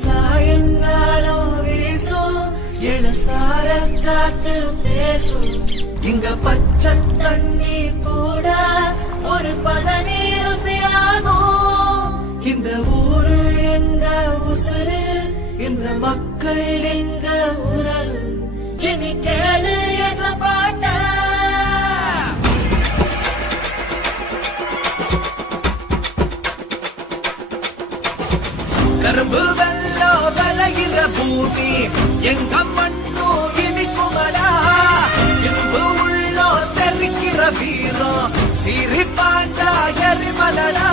சாயங்காலம் வீசும் எழுசார காத்து பேசும் இங்க பச்சை தண்ணி கூட ஒரு பதநீர் ருசியாகும் இந்த ஊரு எங்க உசுறு இந்த மக்கள் எங்க உறவு இனி கேளு எசப்பாட்ட கரும்பு வெள்ளோ விளைகிற பூமி எங்க மண்ணோ இனிக்குமடா இரும்பு உள்ளோ தெரிக்கிற வீரம் சிரிப்பாண்டா எரிமலடா